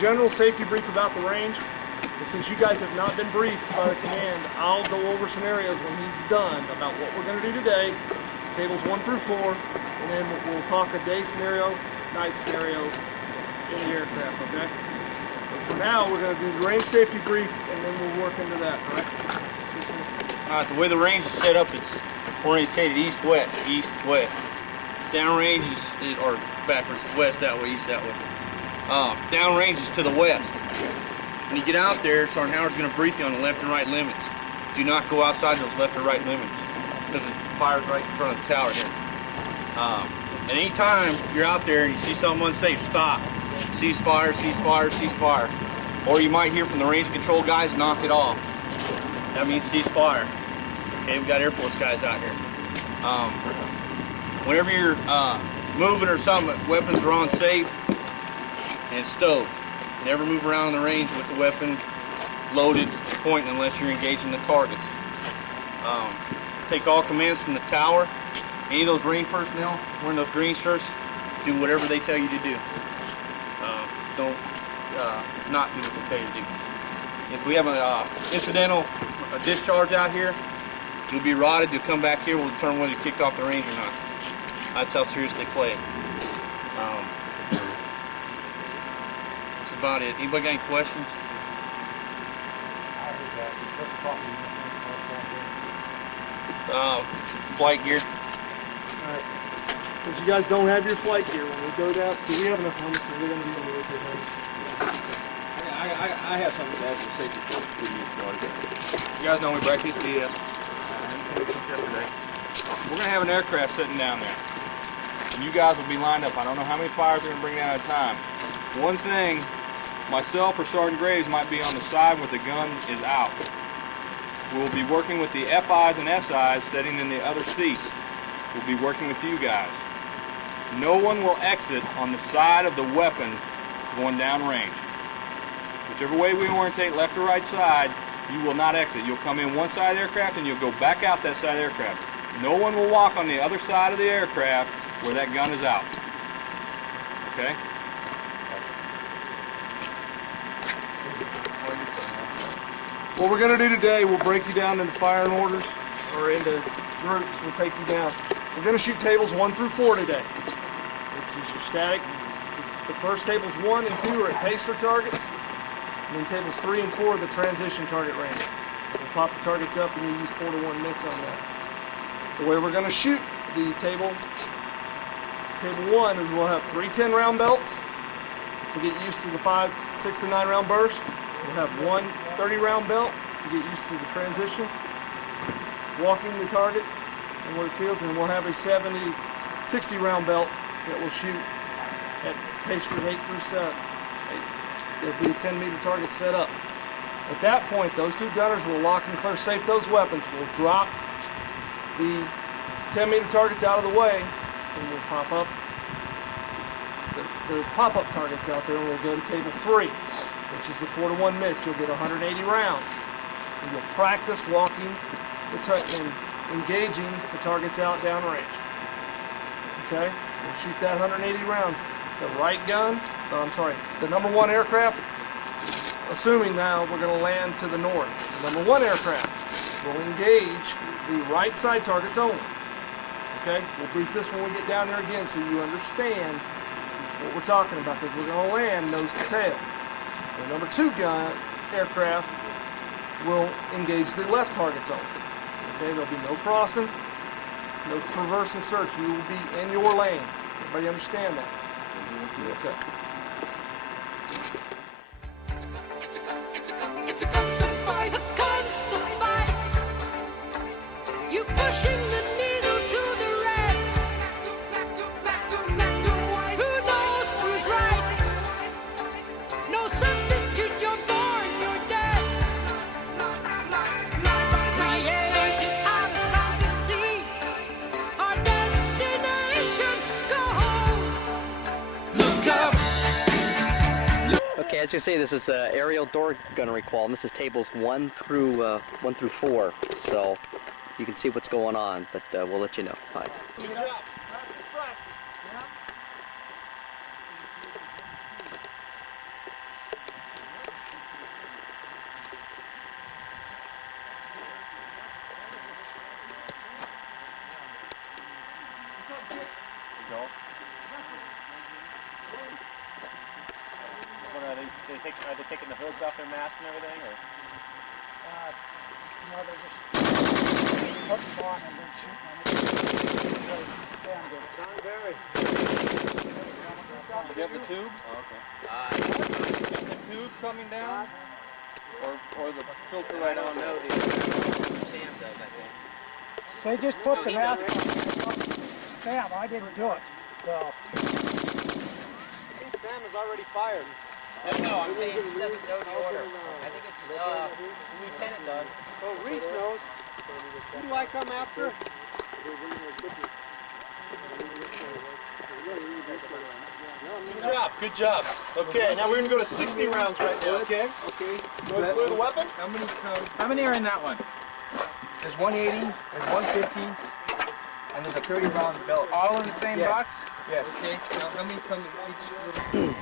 general safety brief about the range. And since you guys have not been briefed by the command, I'll go over scenarios when he's done about what we're going to do today, tables 1 through 4, and then we'll talk a day scenario, night scenario in the aircraft, okay? But for now, we're going to do the range safety brief, and then we'll work into that, correct? Alright, the way the range is set up, it's orientated east-west, east-west. Downrange is, or backwards, west that way, east that way. Downrange is to the west. When you get out there, Sergeant Howard's going to brief you on the left and right limits. Do not go outside those left or right limits, because the fire's right in front of the tower here. At any time you're out there and you see something unsafe, stop. Cease fire, cease fire, cease fire. Or you might hear from the range control guys, knock it off. That means cease fire. Okay, we got Air Force guys out here. Whenever you're moving or something, weapons are on safe and stowed. Never move around on the range with the weapon loaded and pointing unless you're engaging the targets. Take all commands from the tower. Any of those range personnel wearing those green shirts, do whatever they tell you to do. Don't not do what they tell you to do. If we have an incidental discharge out here, you'll be rotted. You'll come back here. We'll determine whether you kicked off the range or not. That's how serious they play it. That's about it. Anybody got any questions? Flight gear. Alright. Since you guys don't have your flight gear, when we go down, do we have enough helmets? We're going to be able to rotate helmets. I have something to add to the safety before you started. You guys know me, Breck, BS. We're going to have an aircraft sitting down there. And you guys will be lined up. I don't know how many fires they're going to bring down at a time. One thing, myself or Sergeant Graves might be on the side where the gun is out. We'll be working with the FIs and SIs sitting in the other seats. We'll be working with you guys. No one will exit on the side of the weapon going down range. Whichever way we orientate, left or right side, you will not exit. You'll come in one side of the aircraft and you'll go back out that side of the aircraft. No one will walk on the other side of the aircraft where that gun is out. Okay? What we're going to do today, we'll break you down into firing orders, or into groups. We'll take you down. We're going to shoot tables 1 through 4 today. This is your static. The first tables 1 and 2 are at pacer targets. And then tables 3 and 4 are the transition target range. We'll pop the targets up and you use 4-to-1 mix on that. The way we're going to shoot the table 1 is we'll have 3 10-round belts to get used to the 5, 6 to 9 round burst. We'll have 1 30-round belt to get used to the transition, walking the target and what it feels, and we'll have a 60-round belt that will shoot at pasters 8 through 7. There'll be a 10-meter target set up. At that point, those 2 gunners will lock and clear safe those weapons. We'll drop the 10-meter targets out of the way, and we'll pop up the pop-up targets out there, and we'll go to table 3, which is the 4-to-1 mix. You'll get 180 rounds. And you'll practice walking and engaging the targets out downrange. Okay? We'll shoot that 180 rounds. The right gun, the number 1 aircraft, assuming now we're going to land to the north. The number 1 aircraft will engage the right side targets only. Okay? We'll brief this when we get down there again so you understand what we're talking about, because we're going to land nose to tail. The number 2 gun aircraft will engage the left targets only. Okay? There'll be no crossing, no traverse and search. You will be in your lane. Everybody understand that? Okay. It's a constant fight, a constant fight. You pushing the needle to the red. Black to white. Who knows who's right? No substitute, you're born, you're dead. Created out of fantasy. Our destination, go home. Look up. Okay, as you say, this is aerial door gunnery qual, and this is tables 1 through 4, so you can see what's going on, but we'll let you know. Bye. Good job. Joel. What are they taking the hoods off their masks and everything, or? No, they're just putting them on and then shooting them. John Barry. Do you have the tube? Oh, okay. Is the tube coming down? Or the filter right on? know. Sam does, I think. They just put the mask on. Sam, I didn't do it. So. I think Sam is already fired. No, I'm saying he doesn't know the order. I think it's Lieutenant does. Oh, Reese knows. Who do I come after? Good job, good job. Okay, now we're gonna go to 60 rounds right now. Okay. Okay. Go ahead and include a weapon. How many are in that one? There's 180, there's 150, and there's a 30-round belt. All in the same box? Yes. Okay. Now how many come in each little...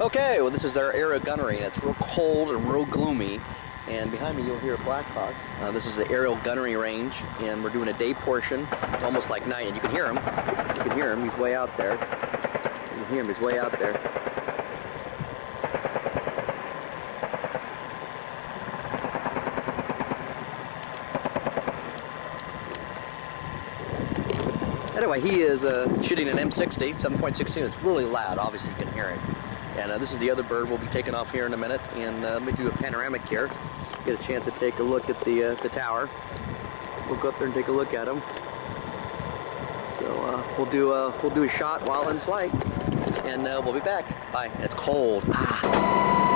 Okay, well this is our aerial gunnery, and it's real cold and real gloomy. And behind me you'll hear a Black Hawk. This is the aerial gunnery range, and we're doing a day portion. It's almost like night, and you can hear him. You can hear him, he's way out there. You can hear him, he's way out there. Anyway, he is shooting an M-60, 7.16. It's really loud, obviously you can hear it. And this is the other bird we'll be taking off here in a minute. And let me do a panoramic here. Get a chance to take a look at the tower. We'll go up there and take a look at him. So we'll do a shot while in flight, and we'll be back. Bye. It's cold. Ah.